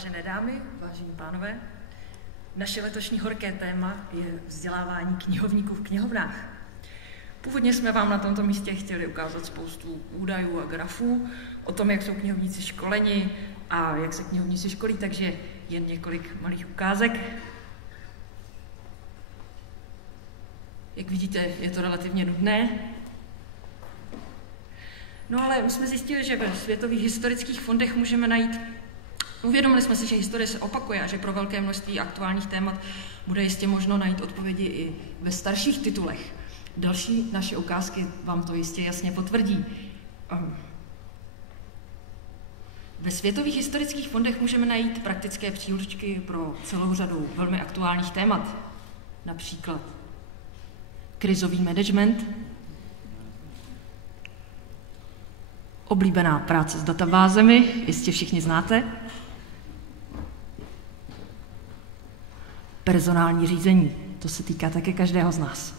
Vážené dámy, vážení pánové, naše letošní horké téma je vzdělávání knihovníků v knihovnách. Původně jsme vám na tomto místě chtěli ukázat spoustu údajů a grafů o tom, jak jsou knihovníci školeni a jak se knihovníci školí, takže jen několik malých ukázek. Jak vidíte, je to relativně nudné. No ale my jsme zjistili, že ve světových historických fondech můžeme najít. Uvědomili jsme si, že historie se opakuje a že pro velké množství aktuálních témat bude jistě možno najít odpovědi i ve starších titulech. Další naše ukázky vám to jistě jasně potvrdí. Ve světových historických fondech můžeme najít praktické příručky pro celou řadu velmi aktuálních témat. Například krizový management, oblíbená práce s databázemi, jistě všichni znáte, personální řízení, to se týká také každého z nás.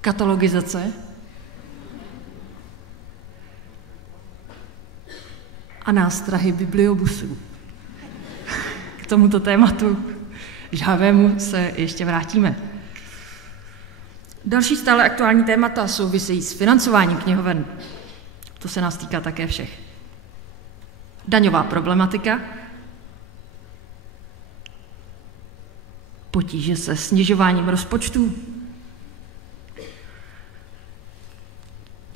Katalogizace a nástrahy bibliobusů. K tomuto tématu žhavému se ještě vrátíme. Další stále aktuální témata souvisejí s financováním knihoven. To se nás týká také všech. Daňová problematika, potíže se snižováním rozpočtů,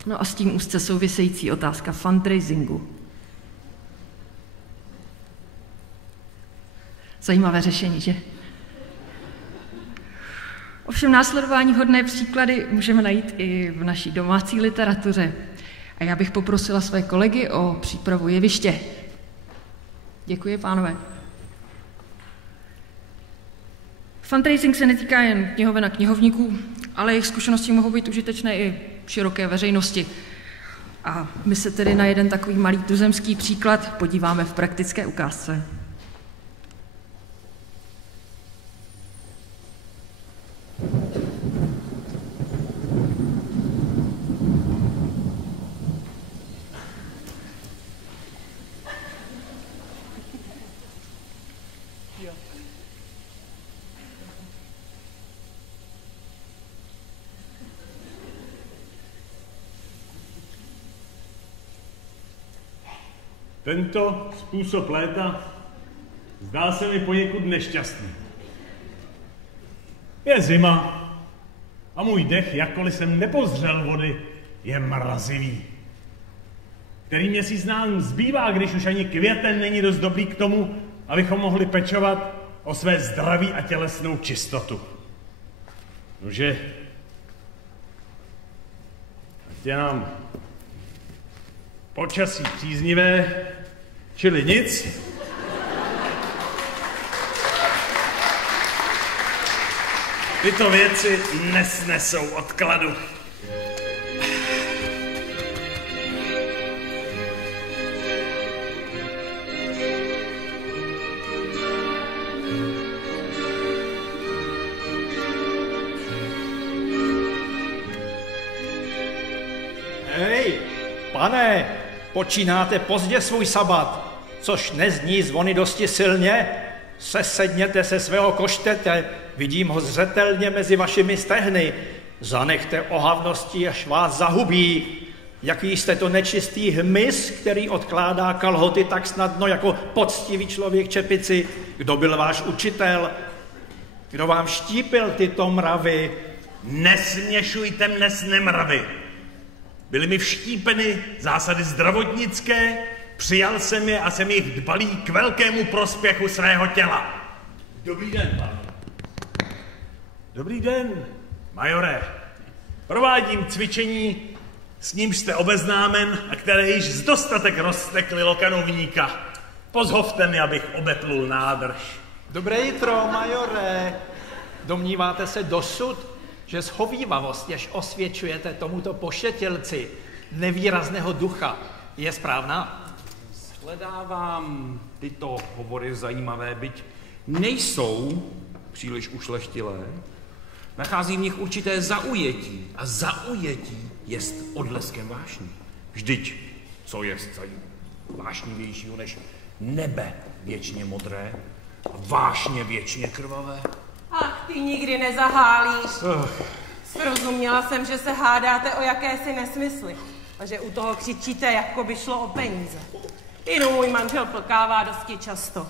no a s tím úzce související otázka fundraisingu. Zajímavé řešení, že? Ovšem následování hodné příklady můžeme najít i v naší domácí literatuře. A já bych poprosila své kolegy o přípravu jeviště. Děkuji, pánové. Fundraising se netýká jen knihoven a knihovníků, ale jejich zkušenosti mohou být užitečné i široké veřejnosti. A my se tedy na jeden takový malý tuzemský příklad podíváme v praktické ukázce. Tento způsob léta zdá se mi poněkud nešťastný. Je zima a můj dech, jakkoliv jsem nepozřel vody, je mrazivý. Který měsíc nám zbývá, když už ani květen není dost dobrý k tomu, abychom mohli pečovat o své zdraví a tělesnou čistotu. Nože, ať je nám počasí příznivé, čili nic. Tyto věci nesnesou odkladu. Hej, pane, počínáte pozdě svůj sabat, což nezní zvony dosti silně. Sesedněte se svého koštete, vidím ho zřetelně mezi vašimi stehny. Zanechte ohavnosti, až vás zahubí. Jaký jste to nečistý hmyz, který odkládá kalhoty tak snadno jako poctivý člověk čepici. Kdo byl váš učitel? Kdo vám štípil tyto mravy? Nesměšujte mne s nemravy. Byly mi vštípeny zásady zdravotnické, přijal jsem je a jsem jich dbalý k velkému prospěchu svého těla. Dobrý den, pane. Dobrý den, majore. Provádím cvičení, s nímž jste obeznámen a které již z dostatek rozteklilo kanovníka. Pozhovte mi, abych obetlul nádrž. Dobré jitro, majore. Domníváte se dosud, že shovívavost, jež osvědčujete tomuto pošetilci nevýrazného ducha, je správná? Shledávám tyto hovory zajímavé, byť nejsou příliš ušlechtilé. Nachází v nich určité zaujetí a zaujetí jest odleskem vášní. Vždyť, co jest zajímavé? vášnivějšího než nebe věčně modré a vášně věčně krvavé? Ach, ty nikdy nezahálíš. Srozuměla jsem, že se hádáte o jakési nesmysly a že u toho křičíte, jako by šlo o peníze. Inu můj manžel plkává dosti často.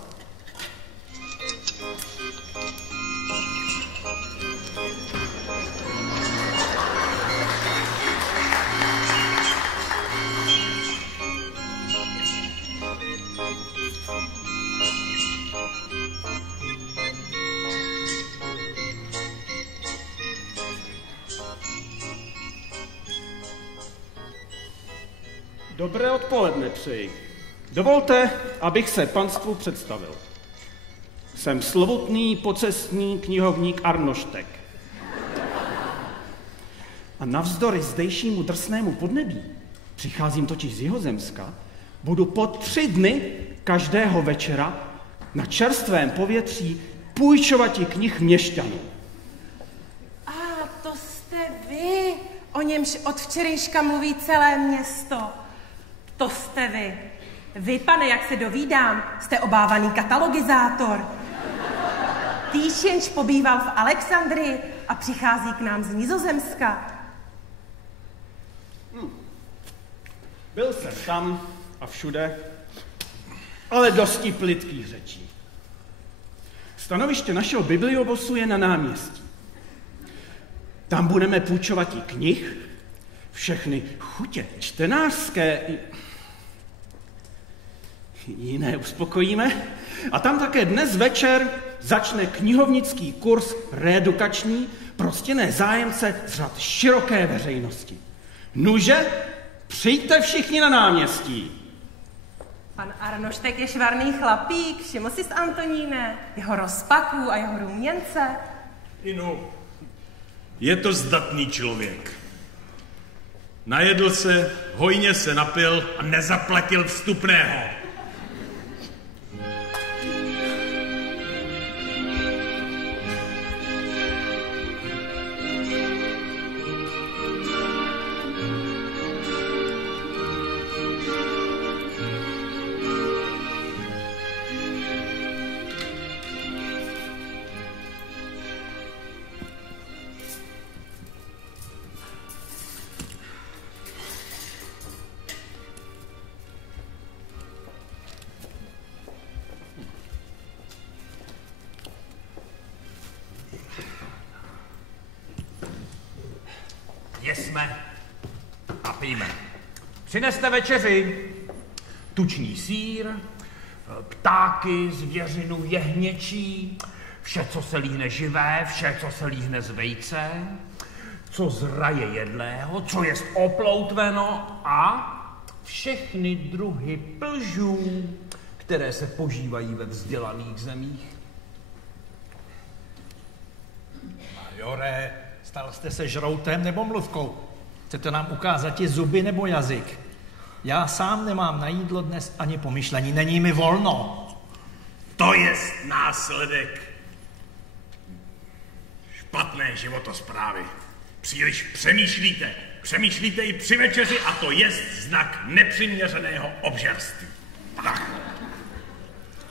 Dobré odpoledne přeji. Dovolte, abych se panstvu představil. Jsem slovutný pocestný knihovník Arnoštek. A navzdory zdejšímu drsnému podnebí, přicházím totiž z Jihozemska, budu po 3 dny každého večera na čerstvém povětří půjčovati knih měšťanů. A to jste vy, o němž od včerejška mluví celé město. To jste vy. Vy, pane, jak se dovídám, jste obávaný katalogizátor. Týž jenž pobýval v Alexandrii a přichází k nám z Nizozemska. Byl jsem tam a všude, ale dosti plytkých řečí. Stanoviště našeho bibliobosu je na náměstí. Tam budeme půjčovat i knih, všechny chutě čtenářské i jiné uspokojíme. A tam také dnes večer začne knihovnický kurz reedukační pro ctěné zájemce z řad široké veřejnosti. Nuže, přijďte všichni na náměstí. Pan Arnoštek je švarný chlapík, všiml jsi s Antoníne, jeho rozpaků a jeho ruměnce. Inu, je to zdatný člověk. Najedl se, hojně se napil a nezaplatil vstupného. Jesme a pijme. Přineste večeři, tučný sýr, ptáky, zvěřinu, jehněčí, vše, co se líhne živé, vše, co se líhne z vejce, co z raje jedlého, co jest oploutveno a všechny druhy plžů, které se požívají ve vzdělaných zemích. Majore, stal jste se žroutem nebo mluvkou? Chcete nám ukázat ti zuby nebo jazyk? Já sám nemám na jídlo dnes ani pomyšlení, není mi volno. To je následek špatné životosprávy. Příliš přemýšlíte. Přemýšlíte i při večeři a to je znak nepřiměřeného obžerství. Tak.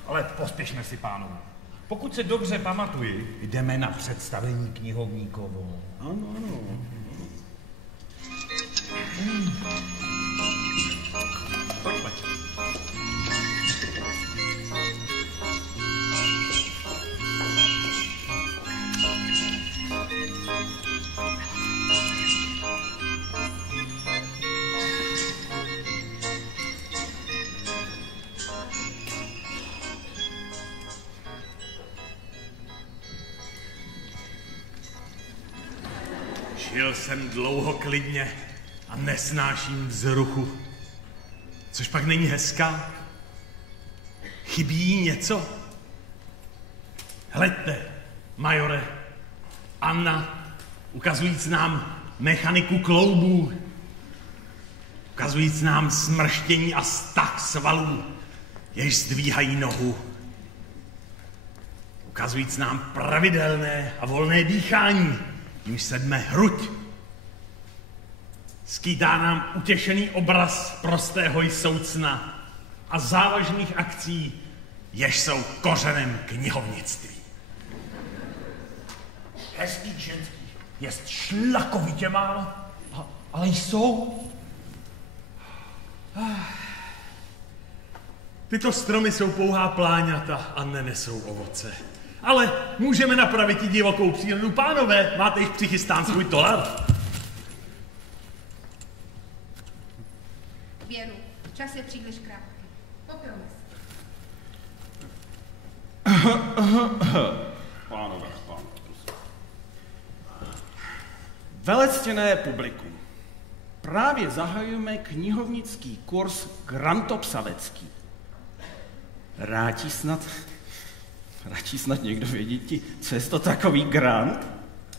Ale pospěšme si, pánové. Pokud se dobře pamatuji, jdeme na představení knihovníkovo. Ano, ano. Pojďme. Žil jsem dlouho klidně a nesnáším vzruchu. Což pak není hezká? Chybí jí něco? Hleďte, majore, Anna, ukazujíc nám mechaniku kloubů, ukazujíc nám smrštění a stah svalů, jež zdvíhají nohu, ukazujíc nám pravidelné a volné dýchání, jimž sedme hruď. Skýtá nám utěšený obraz prostého jsoucna, a závažných akcí, jež jsou kořenem knihovnictví. Hezký ženský, jest šlakovitě málo, ale jsou. Tyto stromy jsou pouhá pláňata a nenesou ovoce. Ale můžeme napravit i divokou přírodu. Pánové, máte již přichystán svůj tolar? Věru, čas je příliš krátký. Popilme se. Pánové. Velectěné publikum, právě zahajujeme knihovnický kurz Grantopsavecký. Rádi snad někdo vědí, co je to takový grant?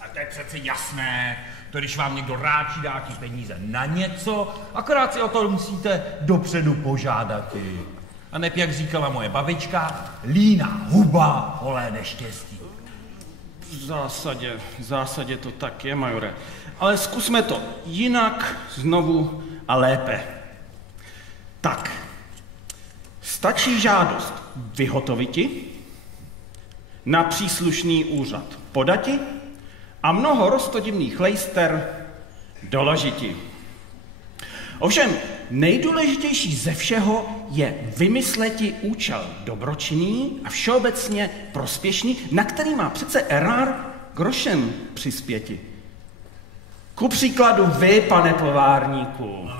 A to je přece jasné, to když vám někdo ráčí dá ti peníze na něco, akorát si o to musíte dopředu požádat. A neb, jak říkala moje babička, líná huba, holé neštěstí. V zásadě to tak je, majore. Ale zkusme to jinak, znovu a lépe. Tak, stačí žádost vyhotoviti, na příslušný úřad podati a mnoho roztodivných lejster doložiti. Ovšem, nejdůležitější ze všeho je vymysleti účel dobročinný a všeobecně prospěšný, na který má přece erár grošem přispěti. Ku příkladu vy, pane plovárníku.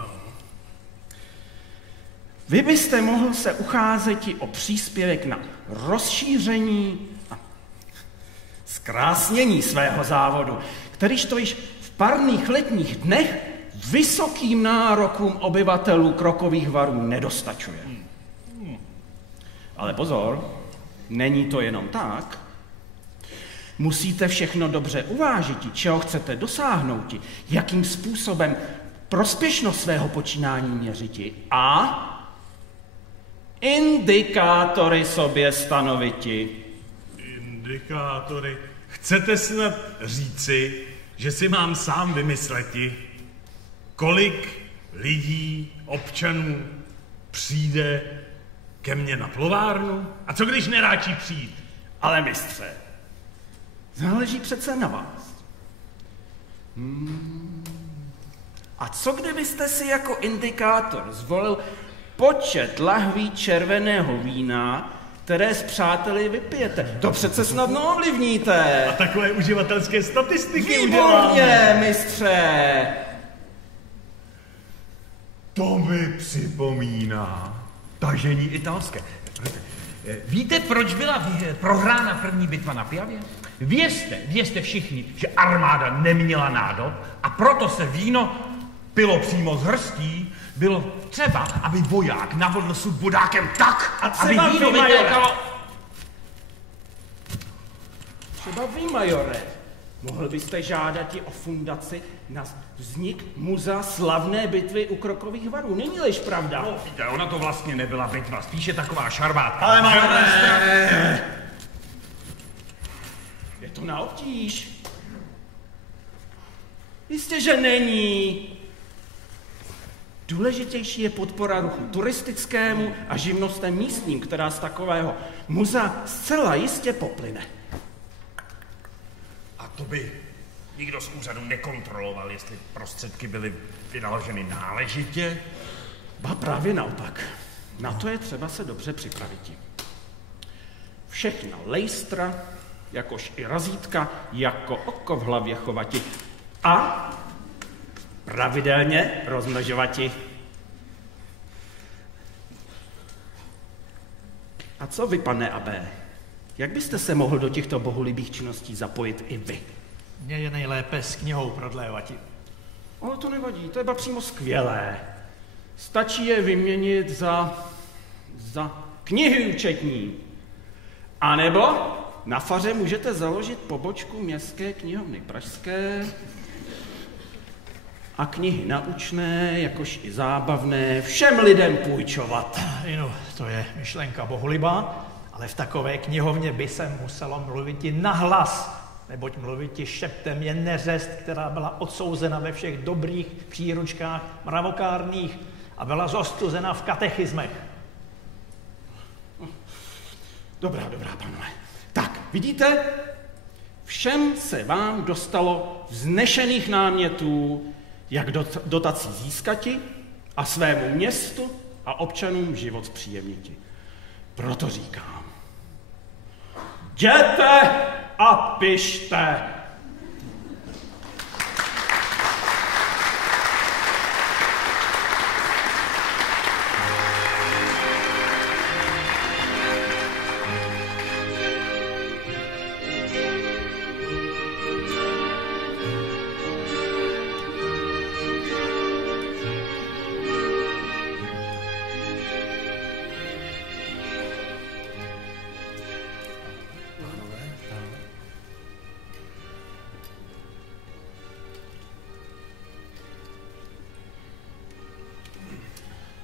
Vy byste mohl se ucházet o příspěvek na rozšíření a zkrásnění svého závodu, kterýž to již v parných letních dnech vysokým nárokům obyvatelů Krokových Varů nedostačuje. Ale pozor, není to jenom tak. Musíte všechno dobře uvážit, čeho chcete dosáhnout, jakým způsobem prospěšnost svého počínání měřiti a indikátory sobě stanoviti. Indikátory? Chcete snad říci, že si mám sám vymysleti, kolik lidí, občanů přijde ke mně na plovárnu? A co když neráčí přijít? Ale mistře, záleží přece na vás. A co kdybyste si jako indikátor zvolil počet lahví červeného vína, které s přáteli vypijete? To přece snadno ovlivníte. A takové uživatelské statistiky Výborně, mistře. To mi připomíná tažení italské. Víte, proč byla prohrána první bitva na Piavě? Vězte všichni, že armáda neměla nádob a proto se víno pilo přímo z hrstí. Bylo třeba, aby voják navodl sud bodákem tak, aby víno vytékalo. Třeba vy, majore, mohl byste žádat o fundaci na vznik muzea slavné bitvy u Krokových Varů. Není-liž pravda? No, víte, ona to vlastně nebyla bitva, spíše taková šarvátka. Ale majore! Je to na obtíž. Jistě, že není. Důležitější je podpora ruchu turistickému a živnostem místním, která z takového muzea zcela jistě poplyne. A to by nikdo z úřadu nekontroloval, jestli prostředky byly vynaloženy náležitě? Ba právě naopak. Na to je třeba se dobře připravit. Všechna lejstra, jakož i razítka, jako oko v hlavě chovati. A pravidelně rozmnožovati. A co vy, pane Abbé? Jak byste se mohl do těchto bohulibých činností zapojit i vy? Mně je nejlépe s knihou prodlévati. Ale to nevadí, to je přímo skvělé. Stačí je vyměnit za knihy účetní. A nebo na faře můžete založit pobočku Městské knihovny pražské a knihy naučné, jakož i zábavné, všem lidem půjčovat. To je myšlenka bohulibá, ale v takové knihovně by se muselo mluvit i nahlas, neboť mluvit i šeptem je neřest, která byla odsouzena ve všech dobrých příručkách mravokárných a byla zostuzena v katechismech. Dobrá, pánové. Tak, vidíte, všem se vám dostalo vznešených námětů, jak dotací získati a svému městu a občanům život zpříjemniti. Proto říkám, jděte a pište.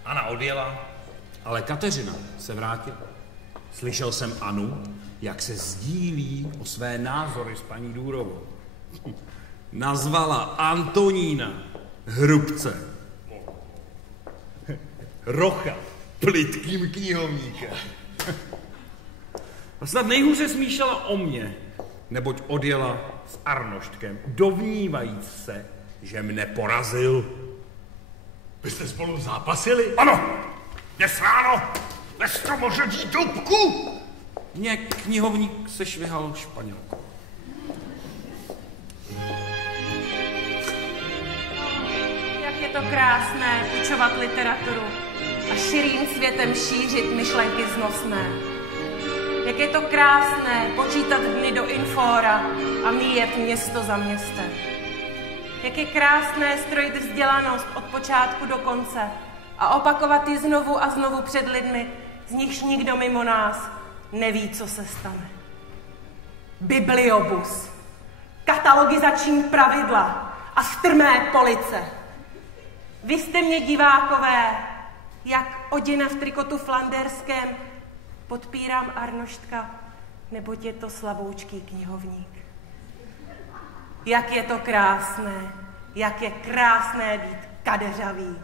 Anna odjela, ale Kateřina se vrátila. Slyšel jsem Anu, jak se sdílí o své názory s paní Důrovou. Nazvala Antonína hrubce. Rocha plytkým knihovníkem. A snad nejhůře smýšlela o mě, neboť odjela s Arnoštkem, dovnívajíc se, že mne porazil. Vy jste spolu zápasili? Ano, dnes ráno ve stromořadí dubku mě knihovník sešvihal Španělkou. Jak je to krásné půjčovat literaturu a širým světem šířit myšlenky znosné. Jak je to krásné počítat dny do infóra a míjet město za městem. Jak je krásné strojit vzdělanost od počátku do konce a opakovat ji znovu a znovu před lidmi, z nichž nikdo mimo nás neví, co se stane. Bibliobus, katalogizační pravidla a strmé police. Vy jste mě, divákové, jak Odina v trikotu flanderském, podpírám Arnoštka, neboť je to slavoučký knihovník. Jak je to krásné, jak je krásné být kadeřavý.